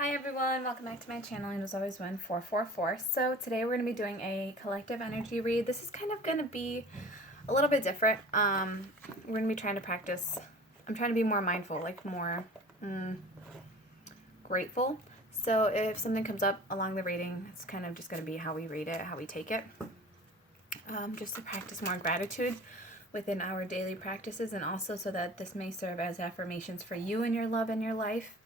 Hi everyone, welcome back to my channel, and as always 1444. So today we're going to be doing a collective energy read. This is kind of going to be a little bit different. We're going to be trying to practice, I'm trying to be more mindful, like more grateful. So if something comes up along the reading, it's kind of just going to be how we read it, how we take it. Just to practice more gratitude within our daily practices, and also so that this may serve as affirmations for you and your love and your life.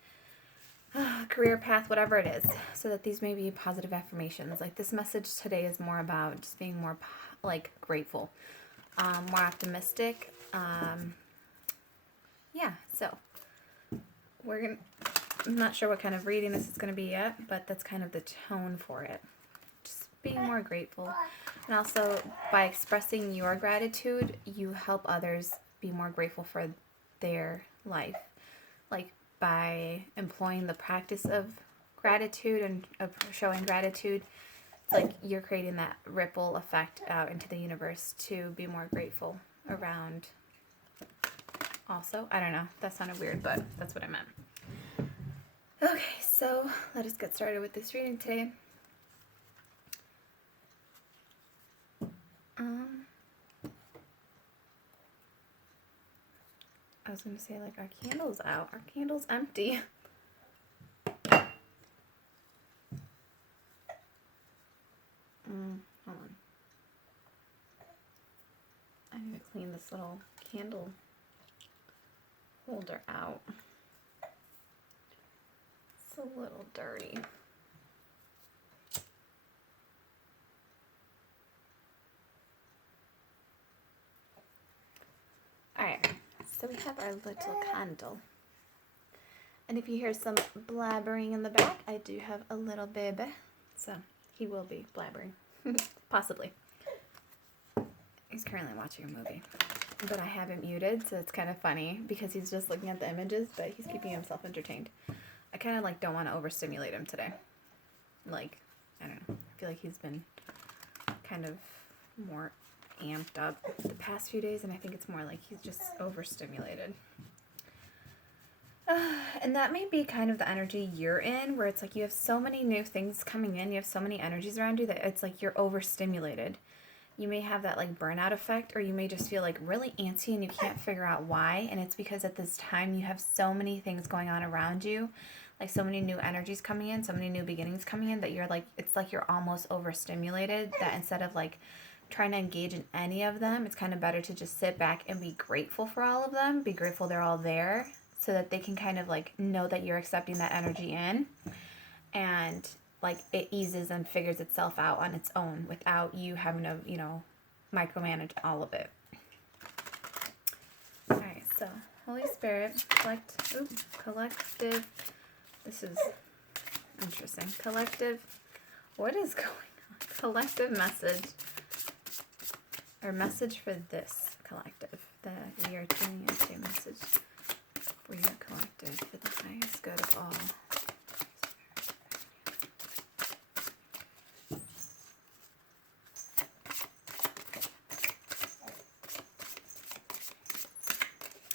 Career path, whatever it is, so that these may be positive affirmations. Like this message today is more about just being more grateful, more optimistic. Yeah, so I'm not sure what kind of reading this is going to be yet, but that's kind of the tone for it. Just being more grateful. And also by expressing your gratitude, you help others be more grateful for their life. Like by employing the practice of gratitude and of showing gratitude, it's like you're creating that ripple effect out into the universe to be more grateful around. Also, I don't know, that sounded weird, but that's what I meant. Okay, so let us get started with this reading today. I was going to say, like, our candle's out. Our candle's empty. Hold on. I need to clean this little candle holder out. It's a little dirty. Alright, so we have our little candle. And if you hear some blabbering in the back, I do have a little baby. So he will be blabbering. Possibly. He's currently watching a movie. But I have him muted, so it's kind of funny because he's just looking at the images, but he's keeping himself entertained. I kind of don't want to overstimulate him today. I don't know. I feel like he's been kind of more amped up the past few days, and I think it's more like he's just overstimulated. And that may be kind of the energy you're in, where it's like you have so many new things coming in, you have so many energies around you that it's like you're overstimulated. You may have that burnout effect, or you may just feel really antsy and you can't figure out why, and it's because at this time you have so many things going on around you, so many new energies coming in, so many new beginnings coming in, that it's like you're almost overstimulated, that instead of trying to engage in any of them, it's kind of better to just sit back and be grateful for all of them, be grateful they're all there, so that they can kind of know that you're accepting that energy in, and it eases and figures itself out on its own without you having to, micromanage all of it. Alright, so Holy Spirit, collective, this is interesting. Collective, what is going on? Collective message, or message for this collective that we are tuning into. Message for your collective for the highest good of all.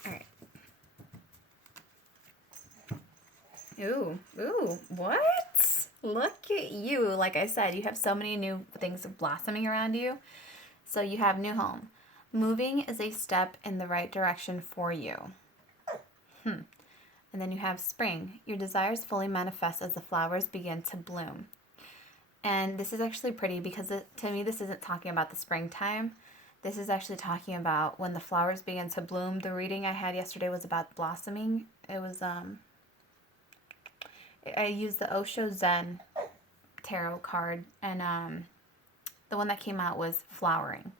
Alright. Ooh, what? Look at you. Like I said, you have so many new things blossoming around you. So you have new home. Moving is a step in the right direction for you. And then you have spring. Your desires fully manifest as the flowers begin to bloom. And this is actually pretty because to me this isn't talking about the springtime. This is actually talking about when the flowers begin to bloom. The reading I had yesterday was about blossoming. It was I used the Osho Zen tarot card, and the one that came out was flowering.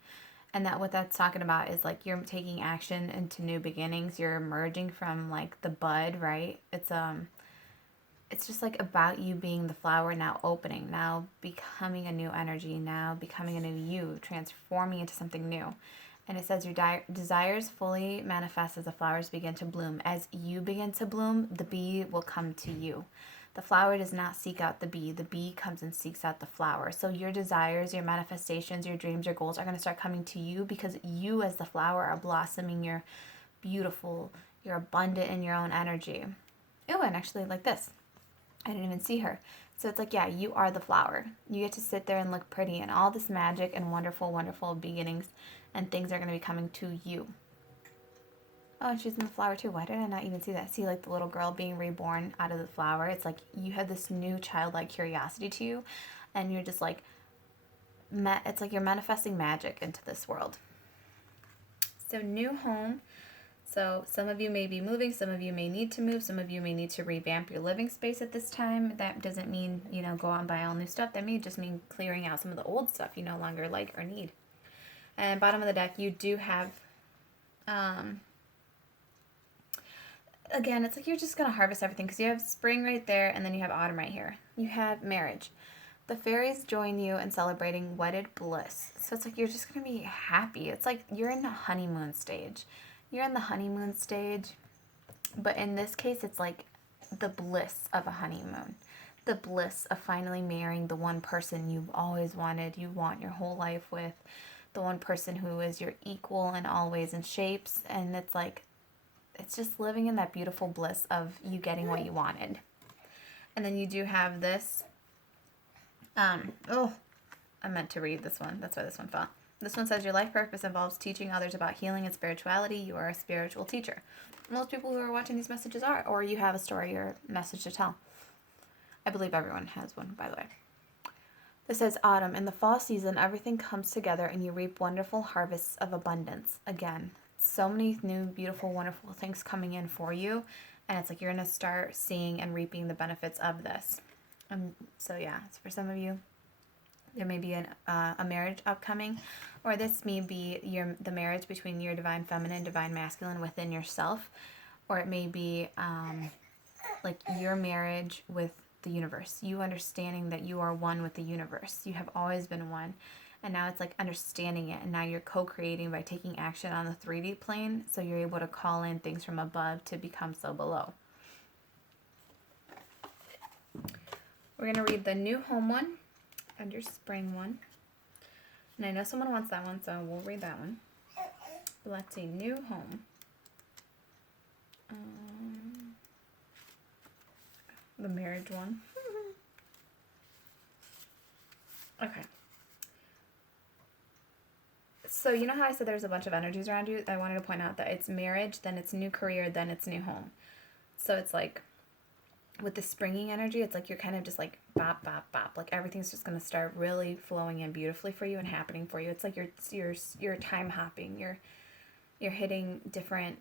And that what that's talking about is you're taking action into new beginnings. You're emerging from the bud, right? It's just about you being the flower, now opening, now becoming a new energy, now becoming a new you, transforming into something new. And it says your desires fully manifest as the flowers begin to bloom. As you begin to bloom, the bee will come to you. The flower does not seek out the bee comes and seeks out the flower. So your desires, your manifestations, your dreams, your goals are going to start coming to you because you as the flower are blossoming. You're beautiful, you're abundant in your own energy. Oh, and actually like this. I didn't even see her. So it's like, yeah, you are the flower. You get to sit there and look pretty, and all this magic and wonderful, wonderful beginnings and things are going to be coming to you. Oh, and she's in the flower too. Why did I not even see that? See, like the little girl being reborn out of the flower. It's like you had this new childlike curiosity to you, and you're just like, it's like you're manifesting magic into this world. So, new home. So, some of you may be moving, some of you may need to move, some of you may need to revamp your living space at this time. That doesn't mean, go out and buy all new stuff. That may just mean clearing out some of the old stuff you no longer like or need. And bottom of the deck, you do have, again, it's like you're just going to harvest everything because you have spring right there and then you have autumn right here. You have marriage. The fairies join you in celebrating wedded bliss. So it's like you're just going to be happy. It's like you're in the honeymoon stage. You're in the honeymoon stage, but in this case, it's like the bliss of a honeymoon. The bliss of finally marrying the one person you've always wanted, you want your whole life with, the one person who is your equal in all ways and shapes. And it's like, it's just living in that beautiful bliss of you getting what you wanted. And then you do have this. I meant to read this one. That's why this one fell. This one says your life purpose involves teaching others about healing and spirituality. You are a spiritual teacher. Most people who are watching these messages are, or you have a story or message to tell. I believe everyone has one, by the way. This says autumn. In the fall season, everything comes together and you reap wonderful harvests of abundance. Again, so many new, beautiful, wonderful things coming in for you. And it's like you're going to start seeing and reaping the benefits of this. So for some of you, there may be a marriage upcoming, or this may be the marriage between your divine feminine, divine masculine within yourself, or it may be like your marriage with the universe. You understanding that you are one with the universe. You have always been one, and now it's like understanding it, and now you're co-creating by taking action on the 3D plane, so you're able to call in things from above to become so below. We're going to read the new home one and your spring one. And I know someone wants that one, so we'll read that one. But let's see, new home. The marriage one. Okay. So you know how I said there's a bunch of energies around you? I wanted to point out that it's marriage, then it's new career, then it's new home. So it's like, with the springing energy, it's like you're kind of just like bop, bop, bop. Like everything's just going to start really flowing in beautifully for you and happening for you. It's like you're time hopping. You're hitting different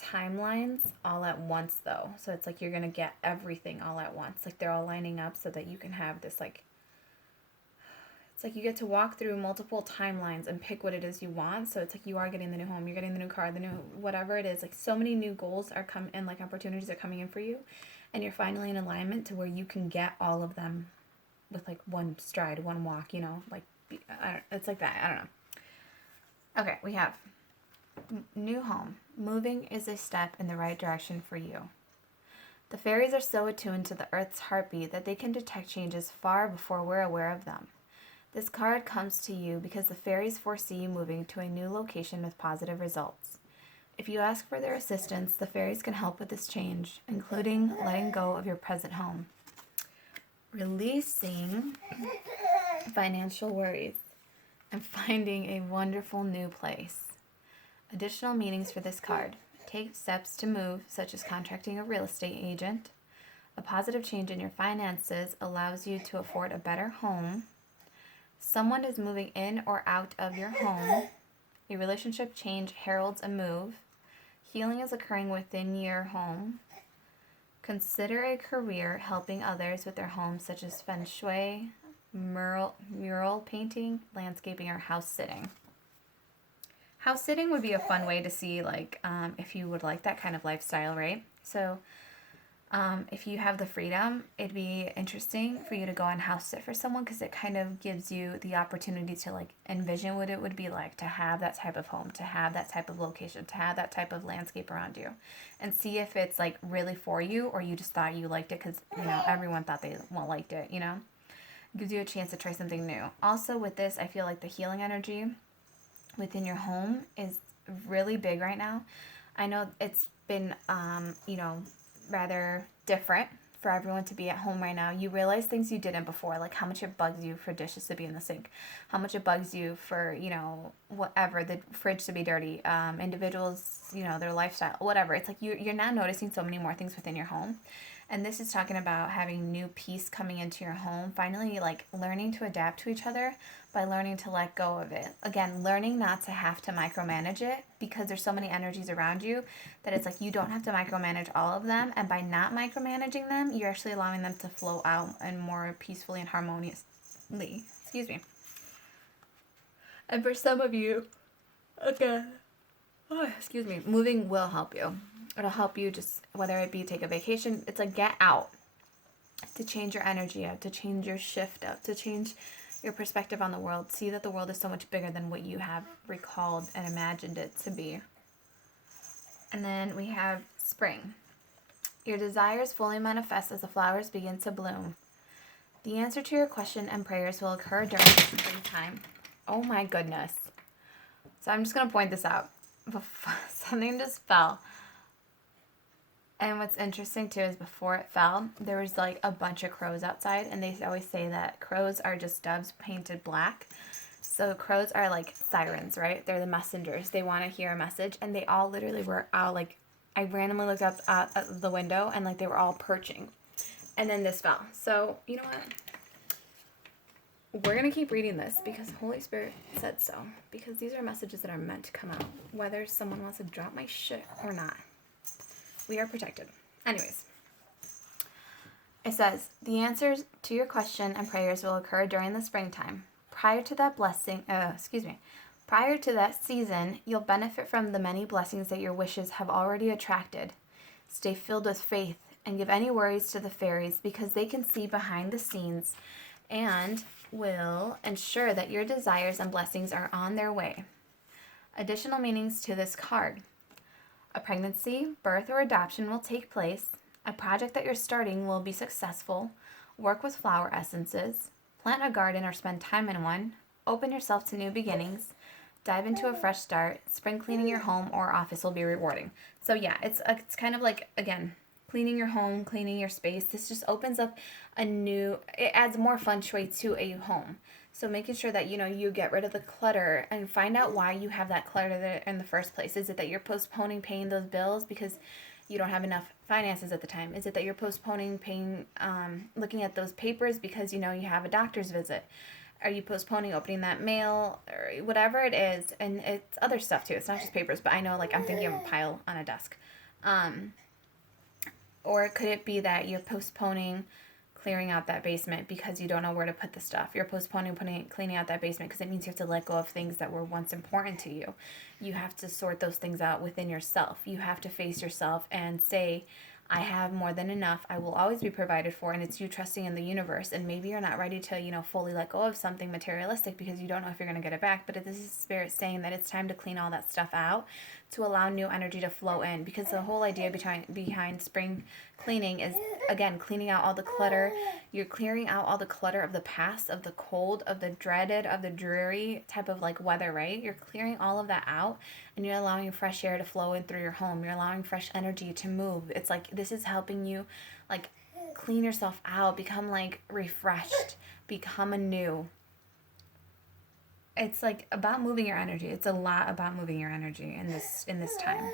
timelines all at once though. So it's like you're going to get everything all at once. Like they're all lining up so that you can have this like, it's like you get to walk through multiple timelines and pick what it is you want. So it's like you are getting the new home, you're getting the new car, the new whatever it is. Like so many new goals are coming and like opportunities are coming in for you. And you're finally in alignment to where you can get all of them with like one stride, one walk, like it's like that. I don't know. Okay, we have new home. Moving is a step in the right direction for you. The fairies are so attuned to the earth's heartbeat that they can detect changes far before we're aware of them. This card comes to you because the fairies foresee you moving to a new location with positive results. If you ask for their assistance, the fairies can help with this change, including letting go of your present home, releasing financial worries, and finding a wonderful new place. Additional meanings for this card. Take steps to move, such as contracting a real estate agent. A positive change in your finances allows you to afford a better home. Someone is moving in or out of your home. A relationship change heralds a move. Healing is occurring within your home. Consider a career helping others with their homes, such as feng shui, mural painting, landscaping, or house sitting. House sitting would be a fun way to see, like, if you would like that kind of lifestyle, right? So if you have the freedom, it'd be interesting for you to go and house sit for someone because it kind of gives you the opportunity to like envision what it would be like to have that type of home, to have that type of location, to have that type of landscape around you, and see if it's like really for you or you just thought you liked it because everyone thought they liked it. It gives you a chance to try something new. Also with this, I feel like the healing energy within your home is really big right now. I know it's been rather different for everyone to be at home right now. You realize things you didn't before, like how much it bugs you for dishes to be in the sink, how much it bugs you for, whatever, the fridge to be dirty, individuals, their lifestyle, whatever. It's like you're now noticing so many more things within your home. And this is talking about having new peace coming into your home, finally like learning to adapt to each other by learning to let go of it. Again, learning not to have to micromanage it, because there's so many energies around you that it's like you don't have to micromanage all of them. And by not micromanaging them, you're actually allowing them to flow out and more peacefully and harmoniously. Excuse me. And for some of you, again, excuse me, moving will help you. It'll help you just, whether it be take a vacation, it's like get out, to change your energy out, to change your shift out, to change your perspective on the world. See that the world is so much bigger than what you have recalled and imagined it to be. And then we have spring. Your desires fully manifest as the flowers begin to bloom. The answer to your question and prayers will occur during the springtime. Oh my goodness. So I'm just going to point this out. Something just fell. And what's interesting too is before it fell, there was like a bunch of crows outside, and they always say that crows are just doves painted black. So crows are like sirens, right? They're the messengers. They want to hear a message, and they all literally were out like, I randomly looked up at the window and like they were all perching. And then this fell. So, you know what? We're going to keep reading this because Holy Spirit said so. Because these are messages that are meant to come out, whether someone wants to drop my shit or not. We are protected. Anyways, it says, the answers to your question and prayers will occur during the springtime. Prior to that season, you'll benefit from the many blessings that your wishes have already attracted. Stay filled with faith and give any worries to the fairies, because they can see behind the scenes and will ensure that your desires and blessings are on their way. Additional meanings to this card. A pregnancy, birth, or adoption will take place. A project that you're starting will be successful. Work with flower essences. Plant a garden or spend time in one. Open yourself to new beginnings. Dive into a fresh start. Spring cleaning your home or office will be rewarding. So yeah, it's kind of like, again, cleaning your home, cleaning your space. This just opens up it adds more feng shui to a home. So making sure that, you get rid of the clutter and find out why you have that clutter there in the first place. Is it that you're postponing paying those bills because you don't have enough finances at the time? Is it that you're postponing paying, looking at those papers because, you have a doctor's visit? Are you postponing opening that mail or whatever it is? And it's other stuff too. It's not just papers, but I know, like, I'm thinking of a pile on a desk. Or could it be that you're postponing clearing out that basement because you don't know where to put the stuff? You're postponing cleaning out that basement because it means you have to let go of things that were once important to you. You have to sort those things out within yourself. You have to face yourself and say, I have more than enough. I will always be provided for, and it's you trusting in the universe. And maybe you're not ready to, fully let go of something materialistic because you don't know if you're going to get it back. But this is Spirit saying that it's time to clean all that stuff out to allow new energy to flow in. Because the whole idea behind spring cleaning is, again, cleaning out all the clutter. You're clearing out all the clutter of the past, of the cold, of the dreaded, of the dreary type of like weather, right? You're clearing all of that out, and you're allowing fresh air to flow in through your home. You're allowing fresh energy to move. It's like this is helping you like clean yourself out, become like refreshed, become anew. It's like about moving your energy. It's a lot about moving your energy in this time.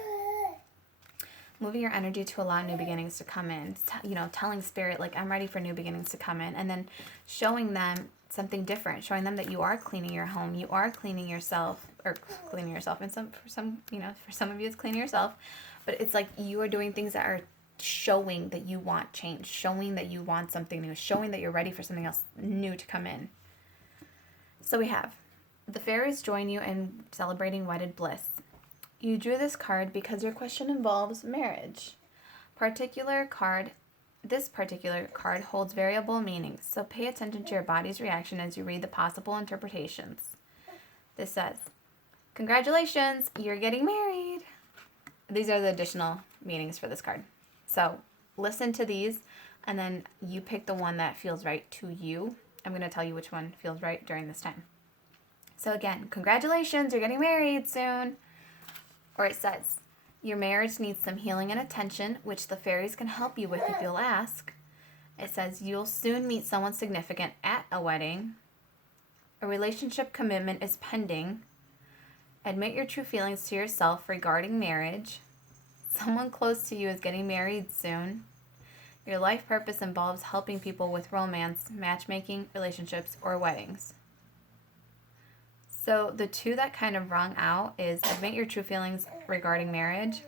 Moving your energy to allow new beginnings to come in. Telling Spirit, like, I'm ready for new beginnings to come in. And then showing them something different. Showing them that you are cleaning your home. You are cleaning yourself. And for some of you it's cleaning yourself. But it's like you are doing things that are showing that you want change. Showing that you want something new. Showing that you're ready for something else new to come in. So we have the fairies join you in celebrating wedded bliss. You drew this card because your question involves marriage. This particular card holds variable meanings, so pay attention to your body's reaction as you read the possible interpretations. This says, congratulations, you're getting married. These are the additional meanings for this card. So listen to these, and then you pick the one that feels right to you. I'm going to tell you which one feels right during this time. So again, congratulations, you're getting married soon. Or it says, Your marriage needs some healing and attention, which the fairies can help you with if you'll ask. It says you'll soon meet someone significant at a wedding. A relationship commitment is pending. Admit your true feelings to yourself regarding marriage. Someone close to you is getting married soon. Your life purpose involves helping people with romance, matchmaking, relationships, or weddings. So the two that kind of rung out is admit your true feelings regarding marriage,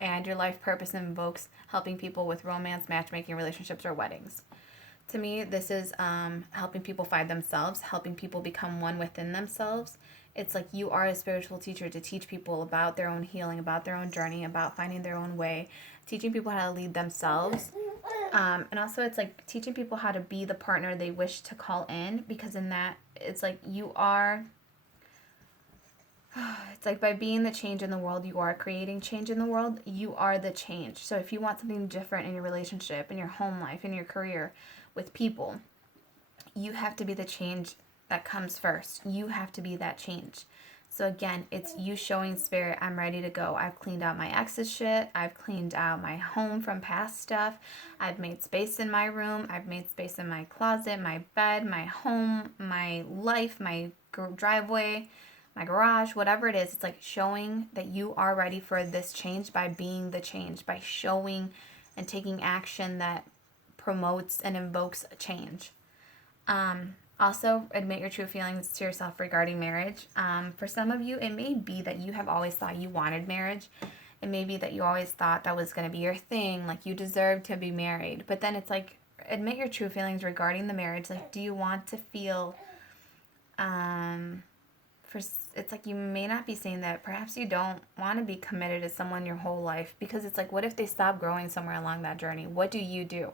and your life purpose invokes helping people with romance, matchmaking, relationships, or weddings. To me, this is helping people find themselves, helping people become one within themselves. It's like you are a spiritual teacher to teach people about their own healing, about their own journey, about finding their own way, teaching people how to lead themselves. And also it's like teaching people how to be the partner they wish to call in, because in that, it's like you are, it's like by being the change in the world, you are creating change in the world. You are the change. So if you want something different in your relationship, in your home life, in your career, with people, you have to be the change that comes first. You have to be that change. So again, it's you showing spirit, I'm ready to go. I've cleaned out my ex's shit. I've cleaned out my home from past stuff. I've made space in my room. I've made space in my closet, my bed, my home, my life, my driveway, my garage, whatever it is. It's like showing that you are ready for this change by being the change, by showing and taking action that promotes and invokes a change. Also, admit your true feelings to yourself regarding marriage. For some of you, it may be that you have always thought you wanted marriage. It may be that you always thought that was going to be your thing, like you deserved to be married. But then it's like, admit your true feelings regarding the marriage. Like, do you want to feel, it's like you may not be saying that perhaps you don't want to be committed to someone your whole life, because it's like, what if they stop growing somewhere along that journey? What do you do?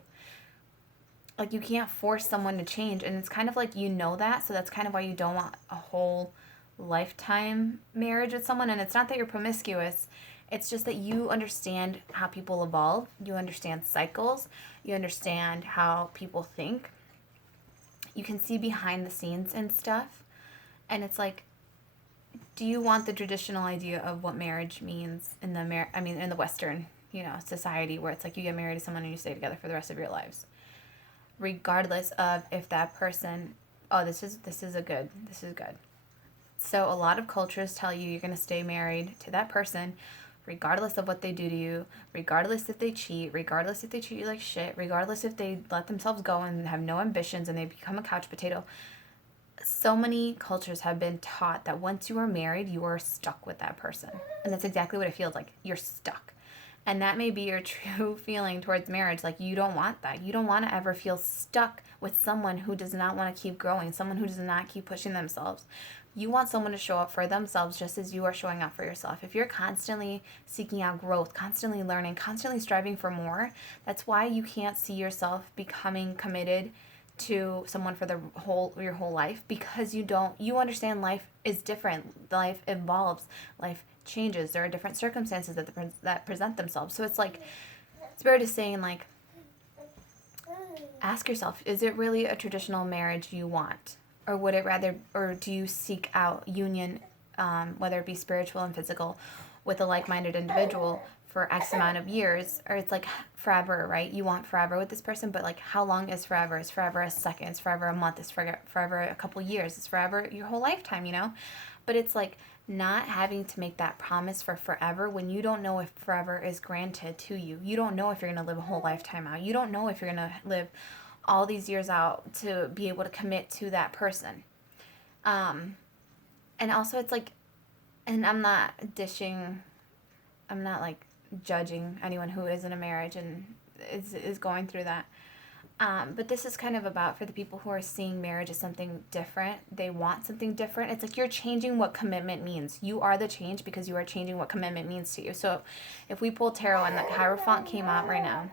Like, you can't force someone to change, and it's kind of like you know that, so that's kind of why you don't want a whole lifetime marriage with someone. And it's not that you're promiscuous, it's just that you understand how people evolve, you understand cycles, you understand how people think, you can see behind the scenes and stuff. And it's like, do you want the traditional idea of what marriage means in the in the Western, society, where it's like you get married to someone and you stay together for the rest of your lives, regardless of if that person, this is good. So a lot of cultures tell you you're going to stay married to that person regardless of what they do to you, regardless if they cheat, regardless if they treat you like shit, regardless if they let themselves go and have no ambitions and they become a couch potato. So many cultures have been taught that once you are married, you are stuck with that person. And that's exactly what it feels like. You're stuck. And that may be your true feeling towards marriage. Like, you don't want that. You don't want to ever feel stuck with someone who does not want to keep growing, someone who does not keep pushing themselves. You want someone to show up for themselves just as you are showing up for yourself. If you're constantly seeking out growth, constantly learning, constantly striving for more, that's why you can't see yourself becoming committed to someone for your whole life, because you understand life is different. Life evolves. Life changes. There are different circumstances that present themselves. So it's like Spirit is saying, like, ask yourself, is it really a traditional marriage you want? Or would it rather, or do you seek out union, whether it be spiritual and physical, with a like-minded individual for X amount of years? Or it's like forever, right? You want forever with this person, but like, how long is forever? Is forever a second? Is forever a month? Is forever a couple years? Is forever your whole lifetime, But it's like not having to make that promise for forever when you don't know if forever is granted to you. You don't know if you're going to live a whole lifetime out. You don't know if you're going to live all these years out to be able to commit to that person. And also it's like, and I'm not like judging anyone who is in a marriage and is going through that. But this is kind of about for the people who are seeing marriage as something different. They want something different. It's like you're changing what commitment means. You are the change because you are changing what commitment means to you. So if we pull tarot and the Hierophant came out right now,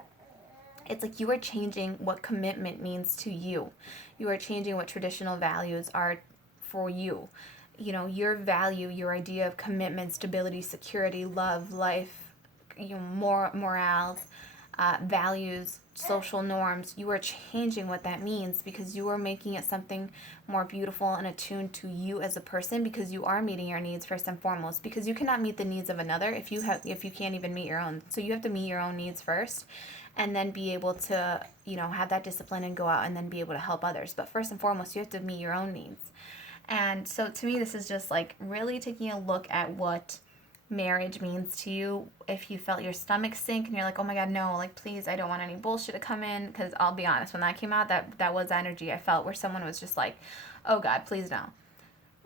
it's like you are changing what commitment means to you. You are changing what traditional values are for you. Your value, your idea of commitment, stability, security, love, life, morals, values, social norms. You are changing what that means because you are making it something more beautiful and attuned to you as a person, because you are meeting your needs first and foremost, because you cannot meet the needs of another if you can't even meet your own. So you have to meet your own needs first, and then be able to, have that discipline and go out and then be able to help others. But first and foremost, you have to meet your own needs. And so to me, this is just like really taking a look at what marriage means to you. If you felt your stomach sink and you're like, oh my God, no, like, please, I don't want any bullshit to come in. Because I'll be honest, when that came out, that was energy I felt, where someone was just like, oh God, please no.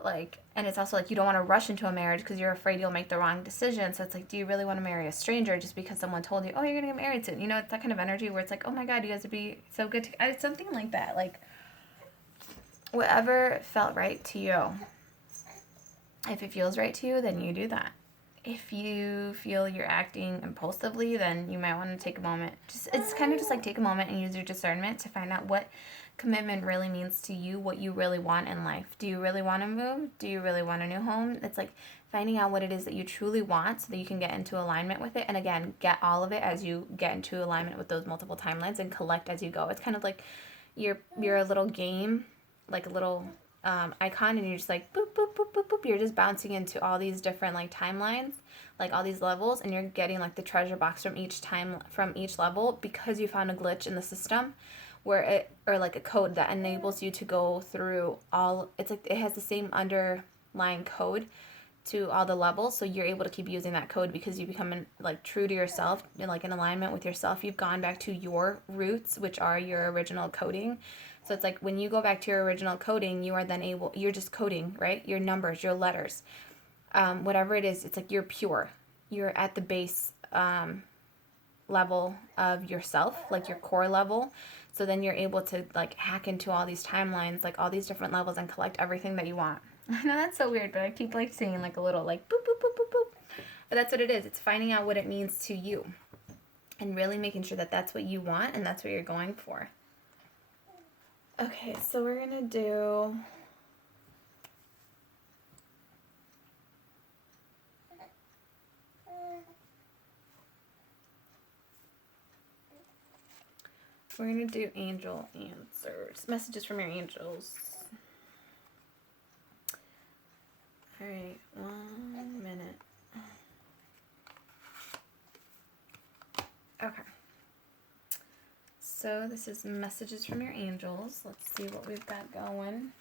Like, and it's also like, you don't want to rush into a marriage because you're afraid you'll make the wrong decision. So it's like, do you really want to marry a stranger just because someone told you, oh, you're gonna get married soon? It's that kind of energy where it's like, oh my God, you guys would be so good it's something like that. Like, whatever felt right to you. If it feels right to you, then you do that. If you feel you're acting impulsively, then you might want to take a moment. It's kind of just like, take a moment and use your discernment to find out what commitment really means to you, what you really want in life. Do you really want to move? Do you really want a new home? It's like finding out what it is that you truly want so that you can get into alignment with it. And again, get all of it as you get into alignment with those multiple timelines, and collect as you go. It's kind of like you're a little game, like a little icon, and you're just like boop boop boop boop boop. You're just bouncing into all these different like timelines, like all these levels, and you're getting like the treasure box from each level, because you found a glitch in the system or like a code that enables you to go through all. It's like it has the same underlying code to all the levels, so you're able to keep using that code because you become like true to yourself and like in alignment with yourself. You've gone back to your roots, which are your original coding. So it's like when you go back to your original coding, you're just coding, right? Your numbers, your letters, whatever it is, it's like you're pure. You're at the base level of yourself, like your core level. So then you're able to like hack into all these timelines, like all these different levels, and collect everything that you want. I know that's so weird, but I keep like saying like a little like boop, boop, boop, boop, boop. But that's what it is. It's finding out what it means to you and really making sure that that's what you want and that's what you're going for. Okay, so we're going to do... We're going to do angel answers. Messages from your angels. All right, 1 minute. Okay. So this is messages from your angels. Let's see what we've got going.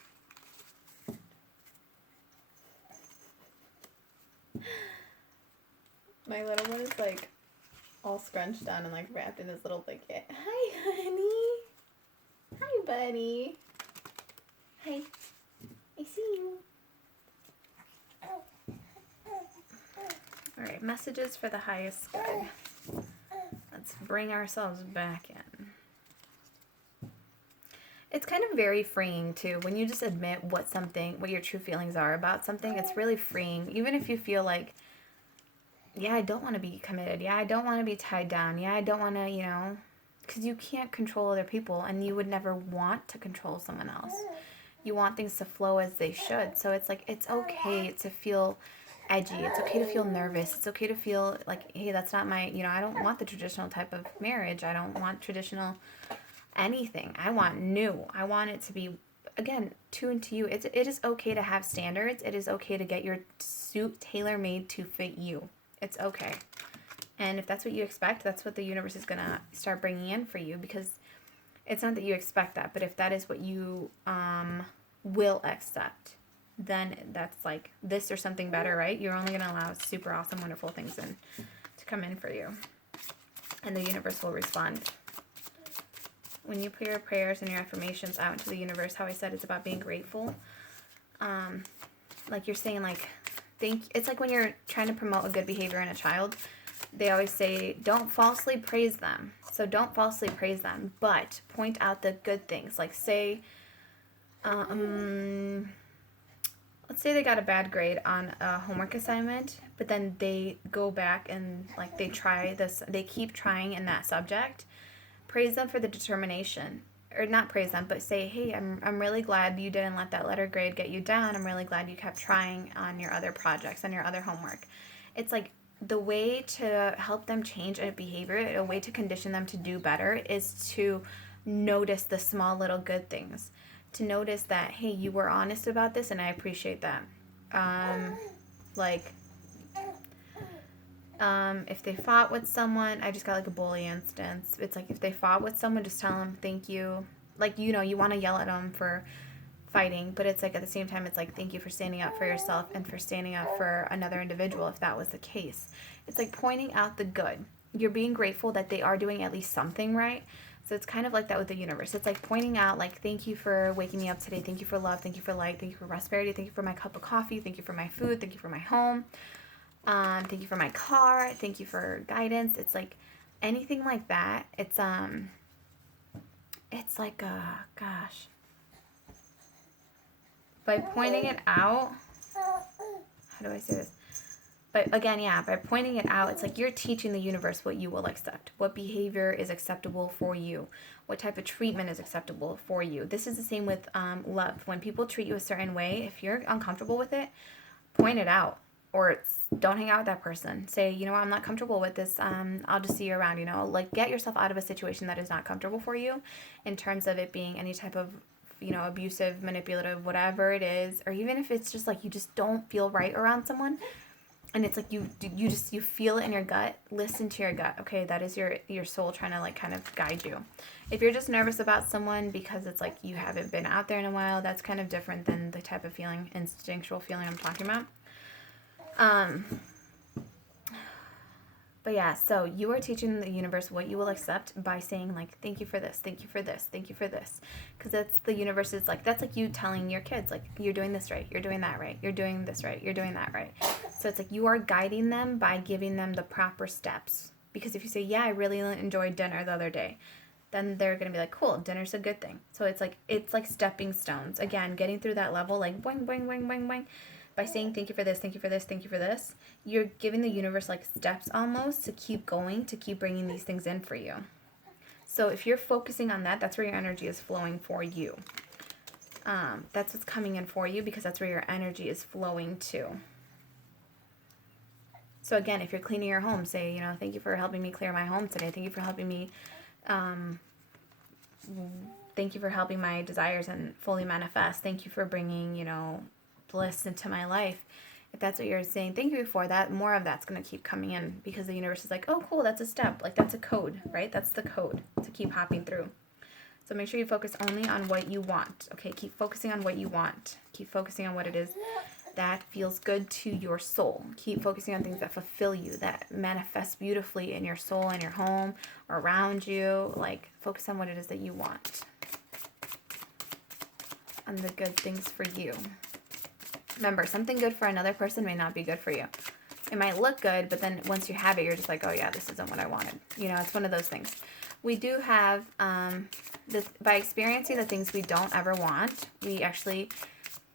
My little one is like all scrunched down and like wrapped in this little blanket. Hi, honey. Hi, buddy. Hi. I see you. All right, messages for the highest good. Let's bring ourselves back in. It's kind of very freeing too when you just admit what your true feelings are about something. It's really freeing, even if you feel like, yeah, I don't want to be committed. Yeah, I don't want to be tied down. Yeah, I don't want to, because you can't control other people, and you would never want to control someone else. You want things to flow as they should. So it's like, it's okay to feel edgy. It's okay to feel nervous. It's okay to feel like, hey, that's not my, I don't want the traditional type of marriage. I don't want traditional anything. I want new. I want it to be, again, tuned to you. It is okay to have standards. It is okay to get your suit tailor-made to fit you. It's okay. And if that's what you expect, that's what the universe is going to start bringing in for you, because it's not that you expect that, but if that is what you will accept, then that's like this or something better, right? You're only going to allow super awesome, wonderful things to come in for you. And the universe will respond. When you put your prayers and your affirmations out into the universe, how I said it's about being grateful. Like you're saying, like, it's like when you're trying to promote a good behavior in a child, they always say, don't falsely praise them. So don't falsely praise them, but point out the good things. Like say, let's say they got a bad grade on a homework assignment, but then they go back and like they keep trying in that subject. Praise them for the determination, or not praise them, but say, hey, I'm really glad you didn't let that letter grade get you down. I'm really glad you kept trying on your other projects, on your other homework. It's like the way to help them change a behavior, a way to condition them to do better, is to notice the small little good things. To notice that, hey, you were honest about this and I appreciate that. Like, if they fought with someone, I just got like a bully instance. It's like if they fought with someone, just tell them thank you. Like, you know, you want to yell at them for fighting, but it's like at the same time, it's like thank you for standing up for yourself and for standing up for another individual if that was the case. It's like pointing out the good. You're being grateful that they are doing at least something right. So it's kind of like that with the universe. It's like pointing out, like, thank you for waking me up today. Thank you for love. Thank you for light. Thank you for prosperity. Thank you for my cup of coffee. Thank you for my food. Thank you for my home. Thank you for my car. Thank you for guidance. It's like anything like that. It's like, gosh. By pointing it out, how do I say this? But again, yeah, by pointing it out, it's like you're teaching the universe what you will accept. What behavior is acceptable for you. What type of treatment is acceptable for you. This is the same with love. When people treat you a certain way, if you're uncomfortable with it, point it out. Or don't hang out with that person. Say, you know what, I'm not comfortable with this. I'll just see you around, you know. Like, get yourself out of a situation that is not comfortable for you in terms of it being any type of, you know, abusive, manipulative, whatever it is. Or even if it's just like you just don't feel right around someone. And it's like you feel it in your gut. Listen to your gut. Okay, that is your soul trying to like kind of guide you. If you're just nervous about someone because it's like you haven't been out there in a while, that's kind of different than the type of feeling, instinctual feeling I'm talking about. But yeah, so you are teaching the universe what you will accept by saying like, thank you for this, thank you for this, thank you for this. Because that's the universe is like, that's like you telling your kids, like, you're doing this right, you're doing that right, you're doing this right, you're doing that right. So it's like you are guiding them by giving them the proper steps. Because if you say, yeah, I really enjoyed dinner the other day, then they're going to be like, cool, dinner's a good thing. So it's like stepping stones. Again, getting through that level, like, boing, boing, boing, boing, boing. By saying thank you for this, thank you for this, thank you for this, you're giving the universe like steps almost to keep going, to keep bringing these things in for you. So if you're focusing on that, that's where your energy is flowing for you. That's what's coming in for you because that's where your energy is flowing to. So again, if you're cleaning your home, say, you know, thank you for helping me clear my home today. Thank you for helping me, thank you for helping my desires and fully manifest. Thank you for bringing, you know, bliss into my life. If that's what you're saying thank you for, that more of that's going to keep coming in because the universe is like, oh cool, that's a step, like that's a code, right? That's the code to keep hopping through. So make sure you focus only on what you want. Okay, keep focusing on what you want. Keep focusing on what it is that feels good to your soul. Keep focusing on things that fulfill you, that manifest beautifully in your soul, in your home, or around you. Like, focus on what it is that you want, on the good things for you. Remember, something good for another person may not be good for you. It might look good, but then once you have it, you're just like, oh yeah, this isn't what I wanted. You know, it's one of those things. We do have, by experiencing the things we don't ever want, we actually,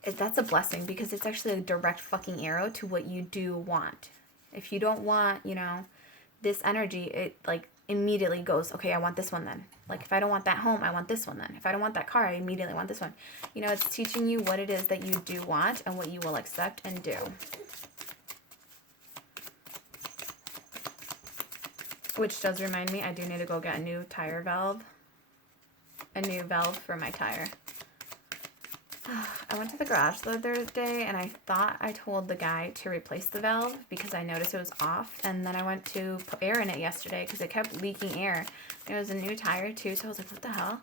that's a blessing because it's actually a direct fucking arrow to what you do want. If you don't want, you know, this energy, it like immediately goes, okay, I want this one then. Like, if I don't want that home, I want this one then. If I don't want that car, I immediately want this one. You know, it's teaching you what it is that you do want and what you will accept and do. Which does remind me, I do need to go get a new tire valve. A new valve for my tire. I went to the garage the other day and I thought I told the guy to replace the valve because I noticed it was off. And then I went to put air in it yesterday because it kept leaking air. It was a new tire too, so I was like, what the hell?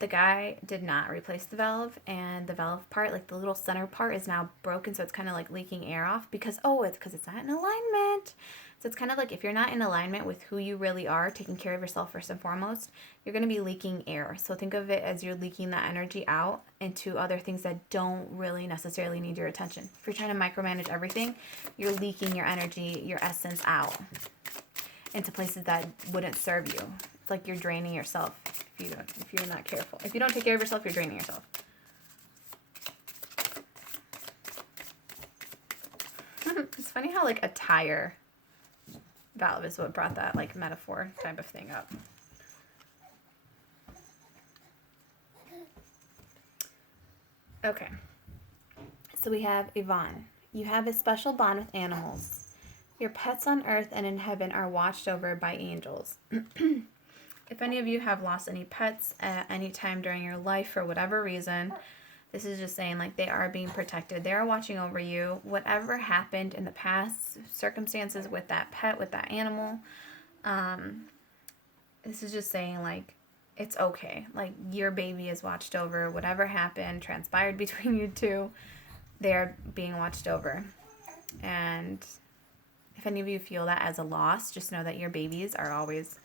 The guy did not replace the valve, and the valve part, like the little center part, is now broken, so it's kind of like leaking air off because, it's because it's not in alignment. So it's kind of like if you're not in alignment with who you really are, taking care of yourself first and foremost, you're going to be leaking air. So think of it as you're leaking that energy out into other things that don't really necessarily need your attention. If you're trying to micromanage everything, you're leaking your energy, your essence out into places that wouldn't serve you. It's like you're draining yourself if you're not careful. If you don't take care of yourself, you're draining yourself. It's funny how like a tire valve is what brought that like metaphor type of thing up. Okay. So we have Yvonne. You have a special bond with animals. Your pets on earth and in heaven are watched over by angels. If any of you have lost any pets at any time during your life for whatever reason, this is just saying like they are being protected. They are watching over you. Whatever happened in the past circumstances with that pet, with that animal, this is just saying like it's okay. Like your baby is watched over. Whatever happened, transpired between you two, they're being watched over. And if any of you feel that as a loss, just know that your babies are always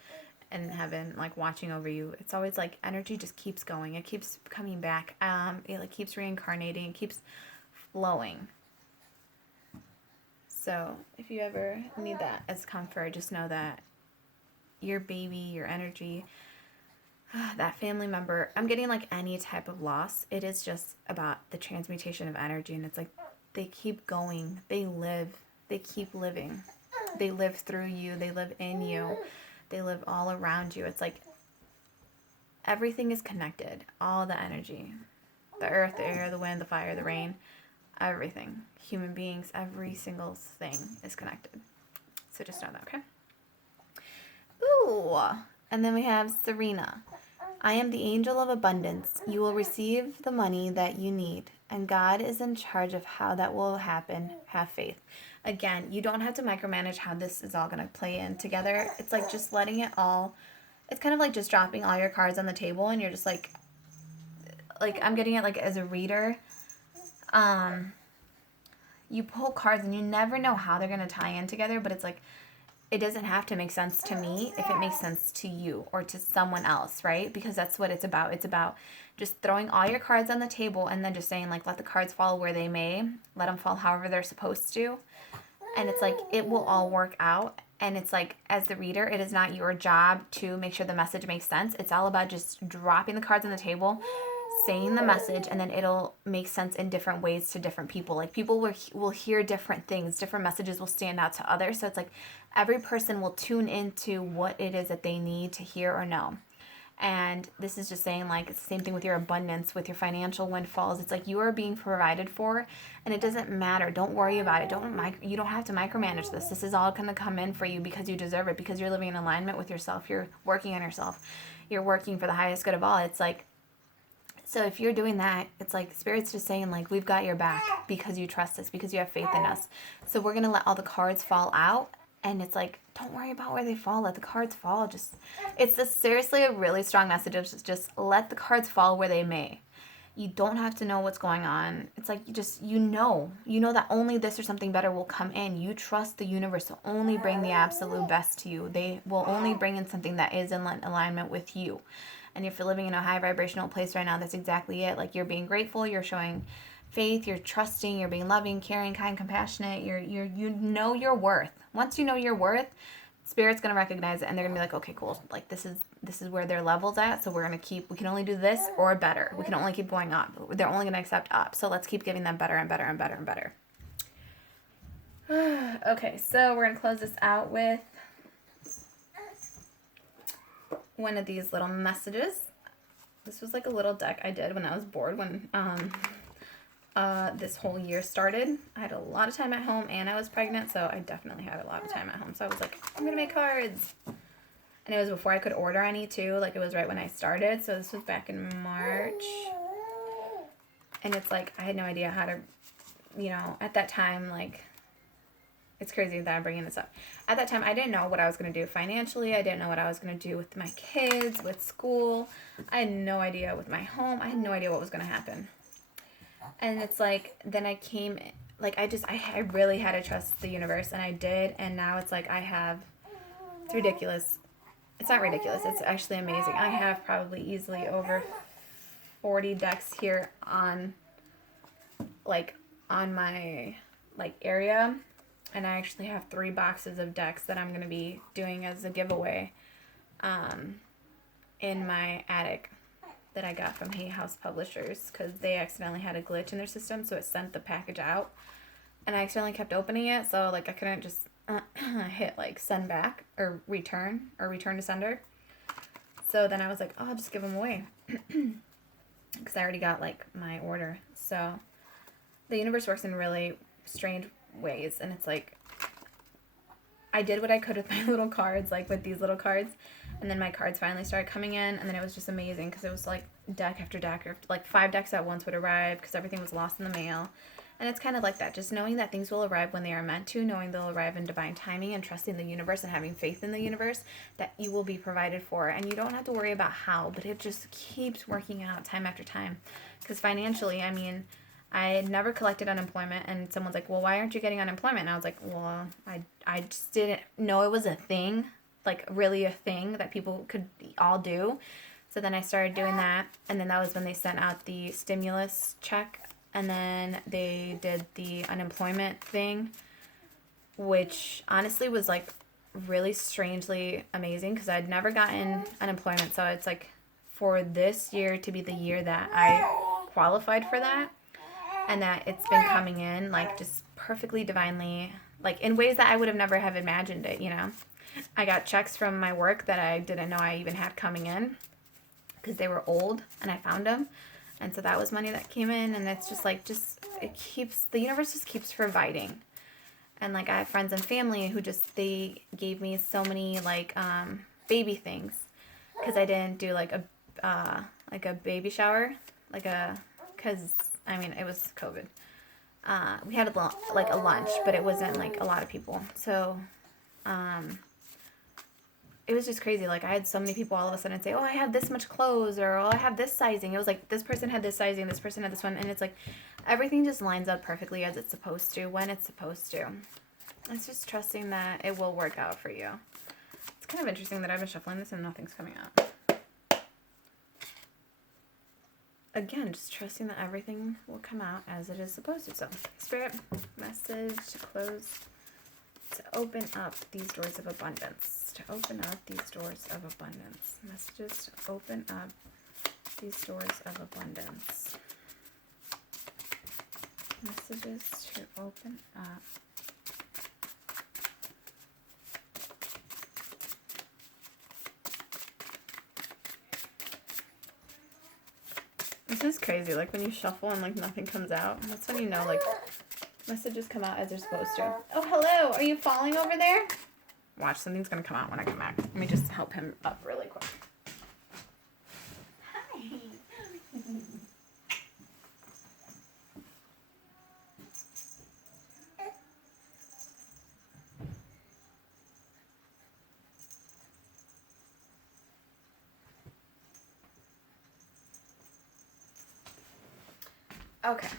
in heaven, like watching over you. It's always like energy just keeps going. It keeps coming back. It like keeps reincarnating. It keeps flowing. So if you ever need that as comfort, just know that your baby, your energy, that family member, I'm getting like any type of loss. It is just about the transmutation of energy. And it's like they keep going. They live. They keep living. They live through you. They live in you. They live all around you. It's like everything is connected. All the energy. The earth, the air, the wind, the fire, the rain. Everything. Human beings, every single thing is connected. So just know that, okay? Ooh. And then we have Serena. I am the angel of abundance. You will receive the money that you need, and God is in charge of how that will happen. Have faith. Again, you don't have to micromanage how this is all going to play in together. It's like just letting it all, it's kind of like just dropping all your cards on the table and you're just like I'm getting it like as a reader. You pull cards and you never know how they're going to tie in together, but it's like, it doesn't have to make sense to me if it makes sense to you or to someone else, right? Because that's what it's about. It's about just throwing all your cards on the table and then just saying like, let the cards fall where they may, let them fall however they're supposed to. And it's like, it will all work out. And it's like, as the reader, it is not your job to make sure the message makes sense. It's all about just dropping the cards on the table, saying the message, and then it'll make sense in different ways to different people. Like people will hear different things. Different messages will stand out to others. So it's like every person will tune into what it is that they need to hear or know. And this is just saying like it's the same thing with your abundance, with your financial windfalls. It's like you are being provided for, and it doesn't matter. Don't worry about it. You don't have to micromanage this. This is all going to come in for you because you deserve it, because you're living in alignment with yourself. You're working on yourself. You're working for the highest good of all. It's like, so if you're doing that, it's like Spirit's just saying like, we've got your back because you trust us, because you have faith in us. So we're going to let all the cards fall out. And it's like, don't worry about where they fall. Let the cards fall. It's seriously a really strong message of just let the cards fall where they may. You don't have to know what's going on. It's like you know that only this or something better will come in. You trust the universe to only bring the absolute best to you. They will only bring in something that is in alignment with you. And if you're living in a high vibrational place right now, that's exactly it. Like you're being grateful, you're showing faith, you're trusting, you're being loving, caring, kind, compassionate. You know your worth. Once you know your worth, Spirit's gonna recognize it, and they're gonna be like, okay, cool. Like this is where their level's at. So we can only do this or better. We can only keep going up. They're only gonna accept up. So let's keep giving them better and better and better and better. Okay, so we're gonna close this out with one of these little messages. This was like a little deck I did when I was bored when this whole year started. I had a lot of time at home and I was pregnant, so I definitely had a lot of time at home. So I was like, I'm gonna make cards. And it was before I could order any too. Like it was right when I started. So this was back in March. And it's like, I had no idea how to, at that time, like, it's crazy that I'm bringing this up. At that time, I didn't know what I was going to do financially. I didn't know what I was going to do with my kids, with school. I had no idea with my home. I had no idea what was going to happen. And it's like, then I came, like, I really had to trust the universe, and I did. And now it's like it's ridiculous. It's not ridiculous. It's actually amazing. I have probably easily over 40 decks here on my, area. And I actually have 3 boxes of decks that I'm going to be doing as a giveaway in my attic that I got from Hay House Publishers, because they accidentally had a glitch in their system, so it sent the package out. And I accidentally kept opening it, so I couldn't just hit send back or return to sender. So then I was like, oh, I'll just give them away because I already got my order. So the universe works in really strange ways, and it's like I did what I could with my little cards, like with these little cards. And then my cards finally started coming in. And then it was just amazing because it was like deck after deck, or like 5 decks at once would arrive because everything was lost in the mail. And it's kind of like that, just knowing that things will arrive when they are meant to, knowing they'll arrive in divine timing, and trusting the universe and having faith in the universe that you will be provided for. And you don't have to worry about how, but it just keeps working out time after time. Because financially, I mean, I had never collected unemployment, and someone's like, well, why aren't you getting unemployment? And I was like, well, I just didn't know it was a thing, like really a thing that people could all do. So then I started doing that, and then that was when they sent out the stimulus check. And then they did the unemployment thing, which honestly was like really strangely amazing because I'd never gotten unemployment. So it's like for this year to be the year that I qualified for that, and that it's been coming in like just perfectly divinely, like in ways that I would have never have imagined it, you know. I got checks from my work that I didn't know I even had coming in because they were old and I found them. And so that was money that came in, and it's just like, the universe just keeps providing. And like I have friends and family who they gave me so many like baby things because I didn't do like a baby shower, because I mean, it was COVID. We had a lunch, but it wasn't like a lot of people. So it was just crazy. Like I had so many people all of a sudden say, oh, I have this much clothes, or oh, I have this sizing. It was like this person had this sizing, this person had this one, and it's like everything just lines up perfectly as it's supposed to, when it's supposed to. It's just trusting that it will work out for you. It's kind of interesting that I've been shuffling this and nothing's coming out. Again, just trusting that everything will come out as it is supposed to. So, Spirit, message to close, to open up these doors of abundance. To open up these doors of abundance. Messages to open up these doors of abundance. Messages to open up. This is crazy. Like when you shuffle and like nothing comes out, that's when you know like messages come out as they're supposed to. Oh, hello. Are you falling over there? Watch, something's going to come out when I come back. Let me just help him up really quick. Hi. Okay.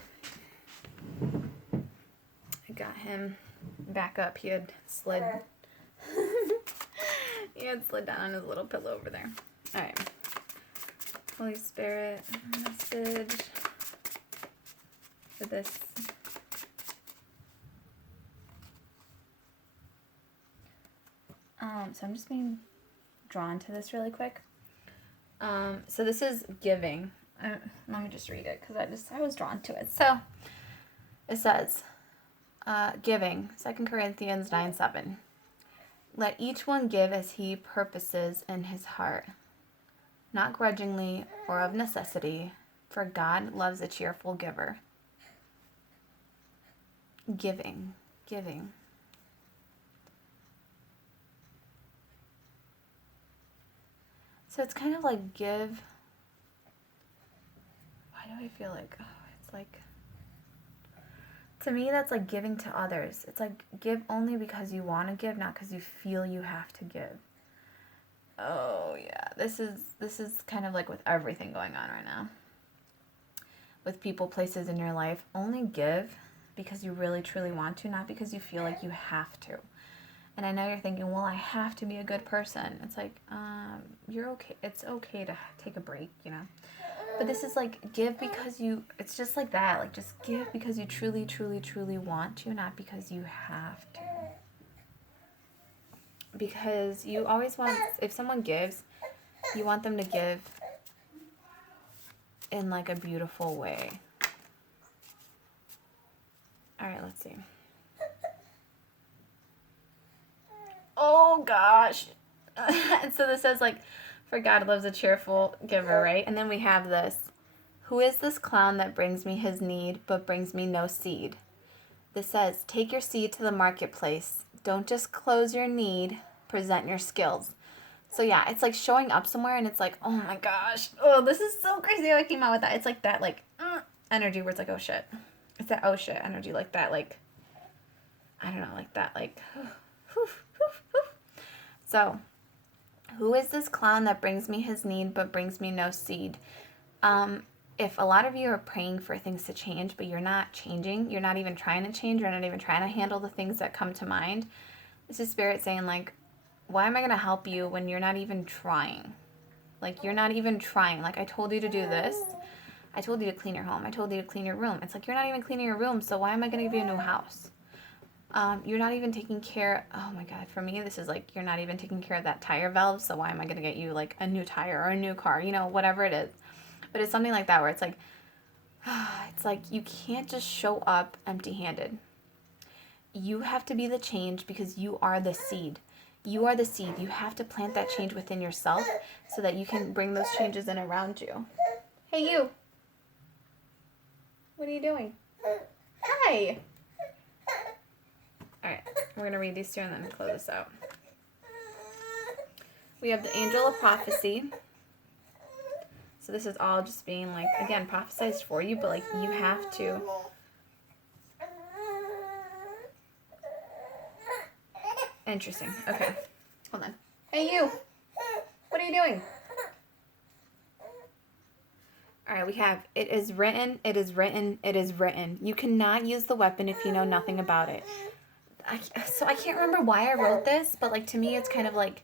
I got him back up. He had slid. He had slid down on his little pillow over there. Alright. Holy Spirit, message for this. So I'm just being drawn to this really quick. So this is giving. Let me just read it because I was drawn to it. So it says, giving, 2 Corinthians 9:7. Let each one give as he purposes in his heart, not grudgingly or of necessity, for God loves a cheerful giver. Giving. So it's kind of like give. Why do I feel like, it's like, to me that's like giving to others. It's like give only because you want to give, not because you feel you have to give. Oh yeah, this is kind of like with everything going on right now. With people, places in your life, only give because you really truly want to, not because you feel like you have to. And I know you're thinking, well, I have to be a good person. It's like, you're okay. It's okay to take a break, you know. But this is like give because it's just like that. Like just give because you truly, truly, truly want to, not because you have to. Because you always want, if someone gives, you want them to give in like a beautiful way. All right, let's see. Oh gosh. And so this says like, for God loves a cheerful giver, right? And then we have this. Who is this clown that brings me his need, but brings me no seed? This says, take your seed to the marketplace. Don't just close your need, present your skills. So yeah, it's like showing up somewhere and it's like, oh my gosh, oh, this is so crazy how I came out with that. It's like that, like, energy where it's like, oh shit. It's that oh shit energy, like that, like, I don't know, like that, like, So, who is this clown that brings me his need but brings me no seed? If a lot of you are praying for things to change, but you're not changing, you're not even trying to change, you're not even trying to handle the things that come to mind, this is Spirit saying, like, why am I going to help you when you're not even trying? Like, you're not even trying. Like, I told you to do this. I told you to clean your home. I told you to clean your room. It's like, you're not even cleaning your room, so why am I going to give you a new house? You're not even taking care, oh my God, for me, this is like, you're not even taking care of that tire valve, so why am I going to get you, like, a new tire or a new car, you know, whatever it is. But it's something like that where it's like you can't just show up empty-handed. You have to be the change because you are the seed. You are the seed. You have to plant that change within yourself so that you can bring those changes in around you. Hey, you. What are you doing? Hi. All right, we're going to read these two and then close this out. We have the angel of prophecy. So this is all just being like, again, prophesized for you, but like you have to. Interesting. Okay. Hold on. Hey, you. What are you doing? All right, we have, it is written, it is written, it is written. You cannot use the weapon if you know nothing about it. So I can't remember why I wrote this, but like to me, it's kind of like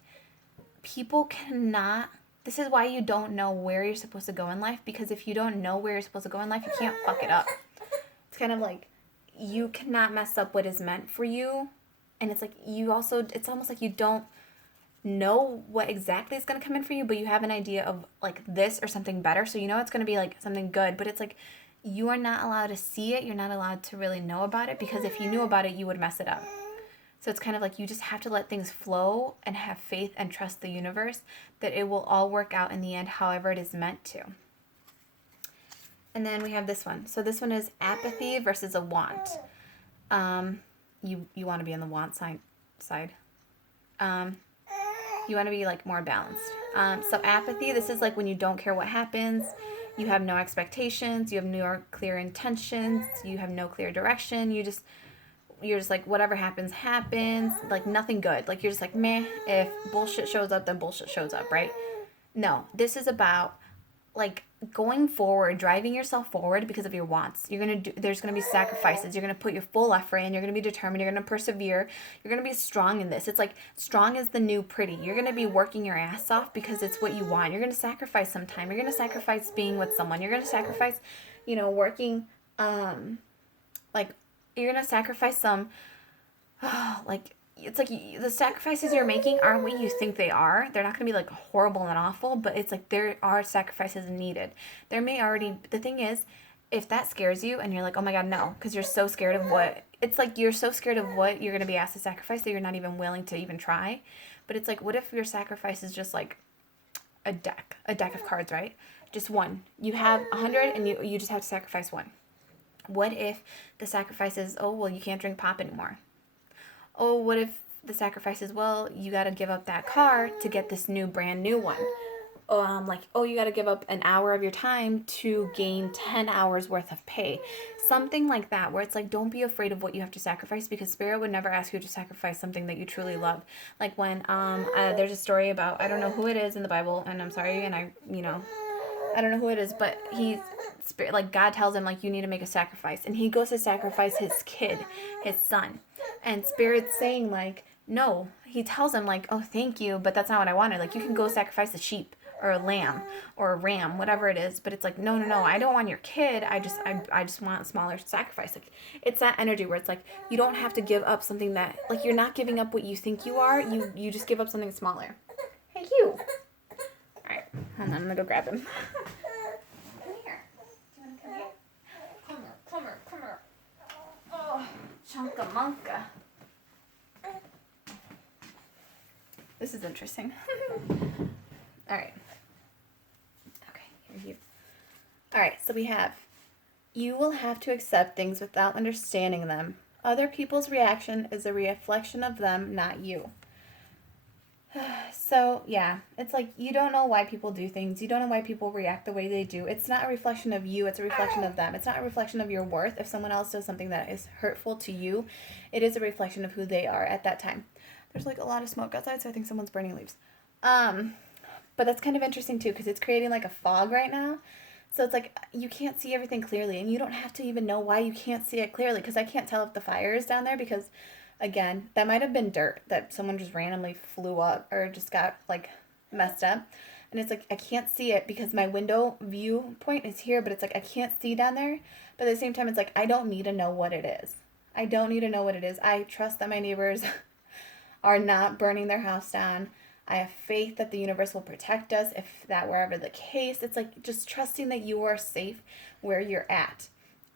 people cannot. This is why you don't know where you're supposed to go in life, because if you don't know where you're supposed to go in life, you can't fuck it up. It's kind of like you cannot mess up what is meant for you. And it's like you also, it's almost like you don't know what exactly is going to come in for you, but you have an idea of like this or something better. So you know it's going to be like something good, but it's like you are not allowed to see it. You're not allowed to really know about it, because if you knew about it, you would mess it up. So it's kind of like you just have to let things flow and have faith and trust the universe that it will all work out in the end however it is meant to. And then we have this one. So this one is apathy versus a want. You want to be on the want side. You want to be like more balanced. So apathy, this is like when you don't care what happens. You have no expectations. You have no clear intentions. You have no clear direction. You're just like, whatever happens, like nothing good. Like you're just like, meh, if bullshit shows up, then bullshit shows up, right? No, this is about like going forward, driving yourself forward because of your wants. There's going to be sacrifices. You're going to put your full effort in. You're going to be determined. You're going to persevere. You're going to be strong in this. It's like strong is the new pretty. You're going to be working your ass off because it's what you want. You're going to sacrifice some time. You're going to sacrifice being with someone. You're going to sacrifice, working, like, you're going to sacrifice some, like, it's like the sacrifices you're making aren't what you think they are. They're not going to be like horrible and awful, but it's like there are sacrifices needed. The thing is, if that scares you and you're like, oh my God, no, because you're so scared of you're so scared of what you're going to be asked to sacrifice that you're not even willing to even try. But it's like, what if your sacrifice is just like a deck of cards, right? Just one. You have 100 and you just have to sacrifice one. What if the sacrifice is, oh, well, you can't drink pop anymore? Oh, what if the sacrifice is, well, you got to give up that car to get this brand new one? You got to give up an hour of your time to gain 10 hours worth of pay. Something like that, where it's like, don't be afraid of what you have to sacrifice, because Spirit would never ask you to sacrifice something that you truly love. Like when there's a story about, I don't know who it is in the Bible, and I'm sorry, and I don't know who it is, but God tells him, like, you need to make a sacrifice. And he goes to sacrifice his kid, his son. And Spirit's saying, like, no. He tells him, like, oh, thank you, but that's not what I wanted. Like, you can go sacrifice a sheep or a lamb or a ram, whatever it is. But it's like, no, I don't want your kid. I just want a smaller sacrifice. Like, it's that energy where it's like, you don't have to give up something that, like, you're not giving up what you think you are. You just give up something smaller. Hey, you. All right, hold on, I'm going to go grab him. Come here. Do you want to come here? Come here. Oh, chunka-munka. This is interesting. All right. Okay, here. All right, so we have, you will have to accept things without understanding them. Other people's reaction is a reflection of them, not you. So, yeah, it's like you don't know why people do things. You don't know why people react the way they do. It's not a reflection of you, it's a reflection of them. It's not a reflection of your worth. If someone else does something that is hurtful to you, it is a reflection of who they are at that time. There's like a lot of smoke outside, so I think someone's burning leaves. But that's kind of interesting too because it's creating like a fog right now. So it's like you can't see everything clearly, and you don't have to even know why you can't see it clearly because I can't tell if the fire is down there because again, that might have been dirt that someone just randomly flew up or just got like messed up. And it's like I can't see it because my window viewpoint is here, but it's like I can't see down there. But at the same time, it's like I don't need to know what it is. I don't need to know what it is. I trust that my neighbors are not burning their house down. I have faith that the universe will protect us if that were ever the case. It's like just trusting that you are safe where you're at.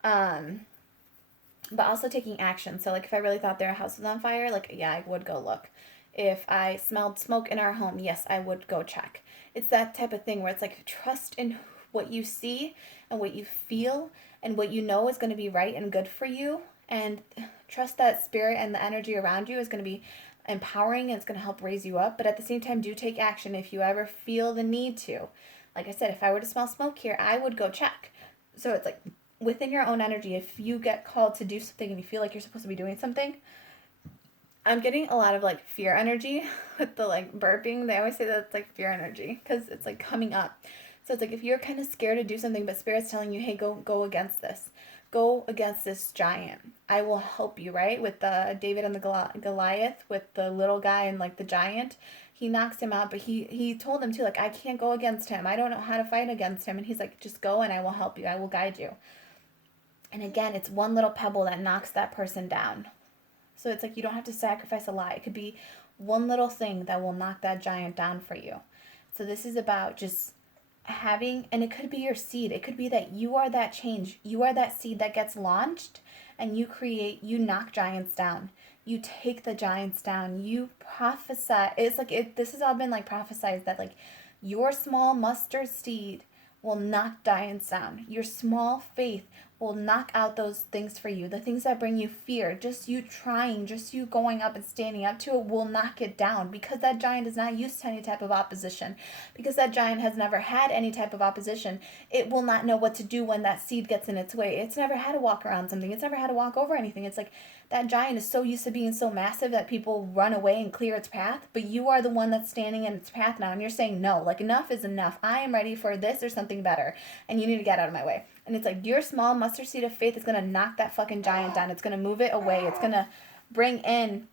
But also taking action. So, like, if I really thought their house was on fire, like, yeah, I would go look. If I smelled smoke in our home, yes, I would go check. It's that type of thing where it's like trust in what you see and what you feel and what you know is going to be right and good for you. And trust that spirit and the energy around you is going to be empowering and it's going to help raise you up. But at the same time, do take action if you ever feel the need to. Like I said, if I were to smell smoke here, I would go check. So it's like within your own energy, if you get called to do something and you feel like you're supposed to be doing something, I'm getting a lot of like fear energy with the like burping. They always say that it's like fear energy because it's like coming up. So it's like if you're kind of scared to do something, but Spirit's telling you, hey, go against this. Go against this giant. I will help you, right? With the David and the Goliath, with the little guy and like the giant. He knocks him out, but he told him too, like, I can't go against him. I don't know how to fight against him. And he's like, just go and I will help you. I will guide you. And again, it's one little pebble that knocks that person down. So it's like you don't have to sacrifice a lot. It could be one little thing that will knock that giant down for you. So this is about just having, and it could be your seed. It could be that you are that change. You are that seed that gets launched and you knock giants down. You take the giants down. You prophesy. It's like this has all been like prophesized that like your small mustard seed will knock giants down. Your small faith will knock out those things for you. The things that bring you fear, just you trying, just you going up and standing up to it will knock it down because that giant is not used to any type of opposition. Because that giant has never had any type of opposition, it will not know what to do when that seed gets in its way. It's never had to walk around something. It's never had to walk over anything. It's like that giant is so used to being so massive that people run away and clear its path, but you are the one that's standing in its path now and you're saying no, like enough is enough. I am ready for this or something better and you need to get out of my way. And it's like your small mustard seed of faith is going to knock that fucking giant down. It's going to move it away. It's going to bring in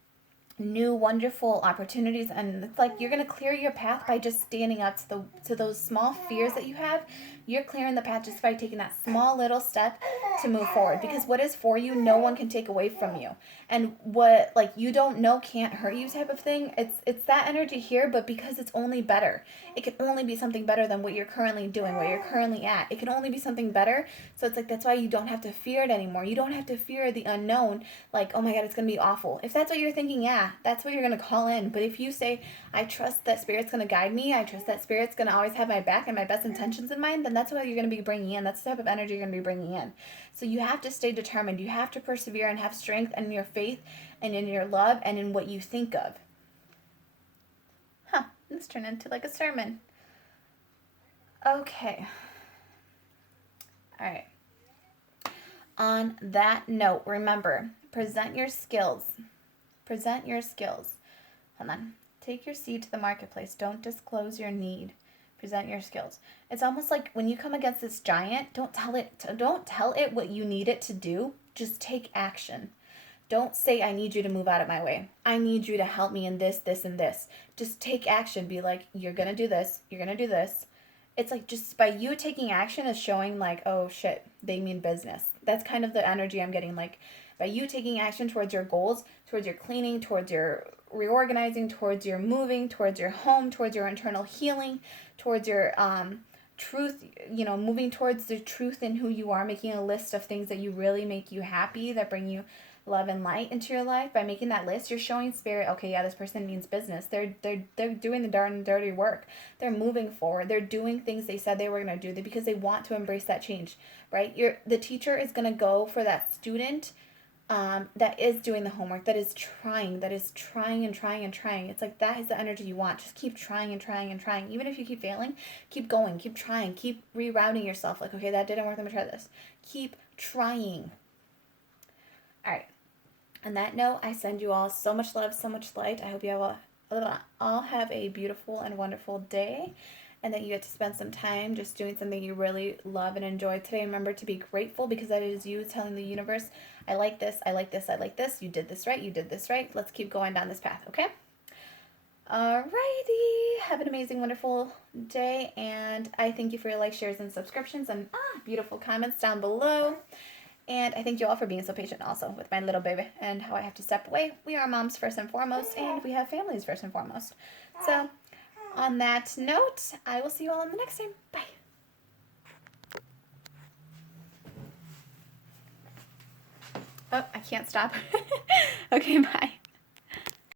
new wonderful opportunities, and it's like you're going to clear your path by just standing up to those small fears that you have. You're clearing the path just by taking that small little step to move forward, because what is for you no one can take away from you, and what like you don't know can't hurt you type of thing. It's that energy here, but because it's only better, it can only be something better than what you're currently doing, what you're currently at. It can only be something better. So it's like that's why you don't have to fear it anymore. You don't have to fear the unknown, like, oh my god, it's gonna be awful. If that's what you're thinking, yeah, that's what you're gonna call in. But if you say, I trust that Spirit's gonna guide me, I trust that Spirit's gonna always have my back and my best intentions in mind, then that's what you're gonna be bringing in. That's the type of energy you're gonna be bringing in. So you have to stay determined. You have to persevere and have strength in your faith and in your love and in what you think of. This turned into like a sermon. Okay. All right. On that note, remember, present your skills. Present your skills. Hold on. Take your seed to the marketplace. Don't disclose your need. Present your skills. It's almost like when you come against this giant, don't tell it what you need it to do. Just take action. Don't say, I need you to move out of my way. I need you to help me in this, this, and this. Just take action. Be like, you're going to do this. You're going to do this. It's like just by you taking action is showing like, oh shit, they mean business. That's kind of the energy I'm getting. Like by you taking action towards your goals, towards your cleaning, towards your reorganizing, towards your moving, towards your home, towards your internal healing, towards your truth, moving towards the truth in who you are, making a list of things that you really make you happy, that bring you love and light into your life. By making that list, you're showing Spirit, okay, yeah, this person means business. They're doing the darn dirty work. They're moving forward. They're doing things they said they were going to do because they want to embrace that change, right? The teacher is going to go for that student that is doing the homework, that is trying and trying and trying. It's like that is the energy you want. Just keep trying and trying and trying. Even if you keep failing, keep going, keep trying, keep rerouting yourself. Like, okay, that didn't work, let me try this. Keep trying. All right. On that note, I send you all so much love, so much light. I hope you all have a beautiful and wonderful day, and that you get to spend some time just doing something you really love and enjoy today. Remember to be grateful, because that is you telling the universe, I like this, I like this, I like this, you did this right, you did this right. Let's keep going down this path, okay? Alrighty. Have an amazing, wonderful day, and I thank you for your likes, shares, and subscriptions, and beautiful comments down below. And I thank you all for being so patient also with my little baby and how I have to step away. We are moms first and foremost, and we have families first and foremost. So on that note, I will see you all in the next time. Bye. Oh, I can't stop. Okay, bye.